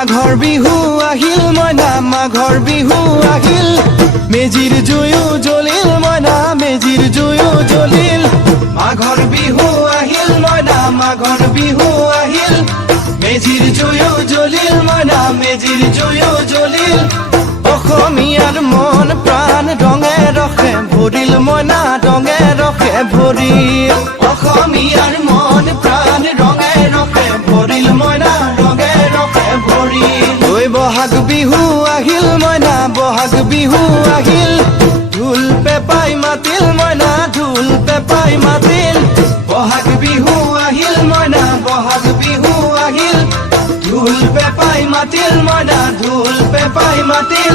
মাঘৰ বিহু আহিল মইনা মাঘৰ বিহু আহিল মেজিৰ জুয়ো জ্বলিল মইনা মেজিৰ জুয়ো জ্বলিল মাঘৰ বিহু আহিল মইনা মাঘৰ বিহু আহিল মেজিৰ জুয়ো জ্বলিল মইনা মেজিৰ জুয়ো জ্বলিল অসমীয়াৰ মন প্ৰাণ ৰঙে ৰখে ভৰিল মইনা ৰঙে ৰখে ভৰিল অসমীয়াৰ মন প্ৰাণ ৰঙে ৰখে ভৰিল মইনা ৰঙে ৰখে ভৰিল ঐ বহাগ বিহু আহিল মইনা বহাগ বিহু আহিল ঢোল পেপাই মাতিল মইনা ঢোল পেপাই মাতিল বহাগ বিহু আহিল মইনা বহাগ বিহু আহিল ঢোল পেপাই মাতিল মইনা ঢোল পেপাই মাতিল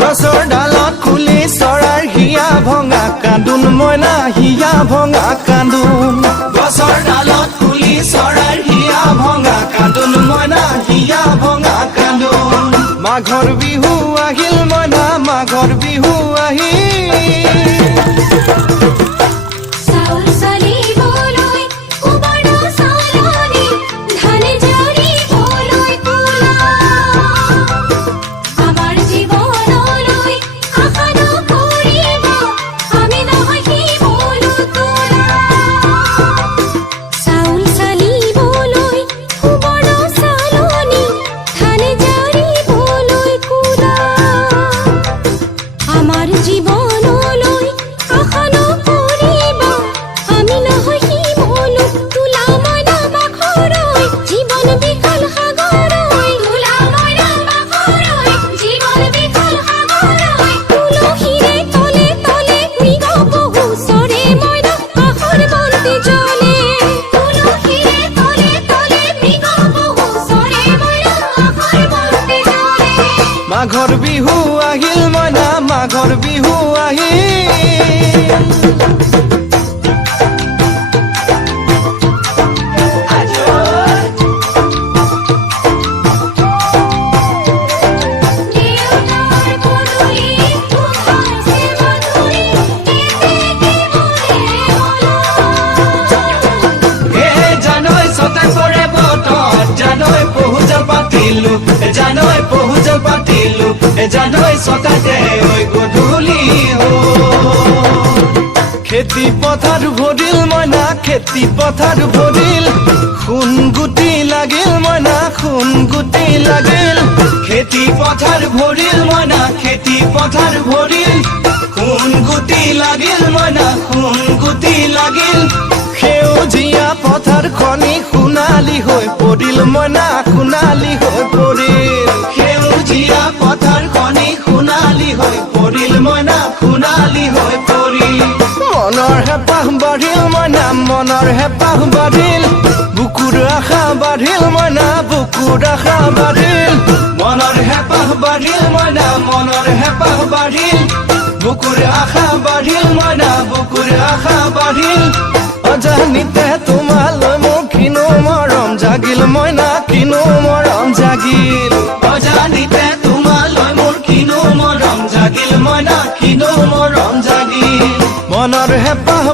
গছৰ ডালত খুলি চৰাৰ হিয়া ভঙা কান্দোন মইনা হিয়া ভঙা কান্দোন গছৰ ডালত খুলি চৰাৰ হিয়া ভঙা কান্দোন মইনা হিয়া ভঙা কান্দোন মাঘৰ বিহু আহিল মইনা মাঘৰ বিহু আহিল মাঘৰ বিহু আহিল মইনা মাঘৰ বিহু আহিল জানৈ পহুজ পাতিলো জানৈ সতাতে ওই গধূলি খেতি পথাৰ ভৰিল মইনা খেতি পথাৰ ভৰিল খুন গুটি লাগিল মইনা খুন গুটি লাগিল খেতি পথাৰ ভৰিল মইনা খেতি পথাৰ ভৰিল খুন গুটি লাগিল মইনা খুন গুটি লাগিল সেউজীয়া পথাৰ খনি সোণালী হৈ পৰিল মইনা সোণালী হৈ পৰিল সেউজীয়া পথাৰ খনি সোণালী হৈ পৰিল মইনা সোণালী হৈ পৰিল মনৰ হেঁপাহ বাঢ়িল মইনা মনৰ হেঁপাহ বাঢ়িল বুকুৰ আশা বাঢ়িল মইনা বুকুৰ আশা বাঢ়িল মনৰ হেঁপাহ বাঢ়িল মইনা মনৰ হেঁপাহ বাঢ়িল বুকুৰ আশা বাঢ়িল মইনা বুকুৰ আশা বাঢ়িল অজানিতে তোমালৈ মোৰ কিনো মৰম জাগিল মইনা কিনো মৰম জাগিল অজানিতে তোমালৈ মোৰ কিনো মৰম জাগিল মইনা কিনো মৰম জাগিল মনৰ হেঁপাহ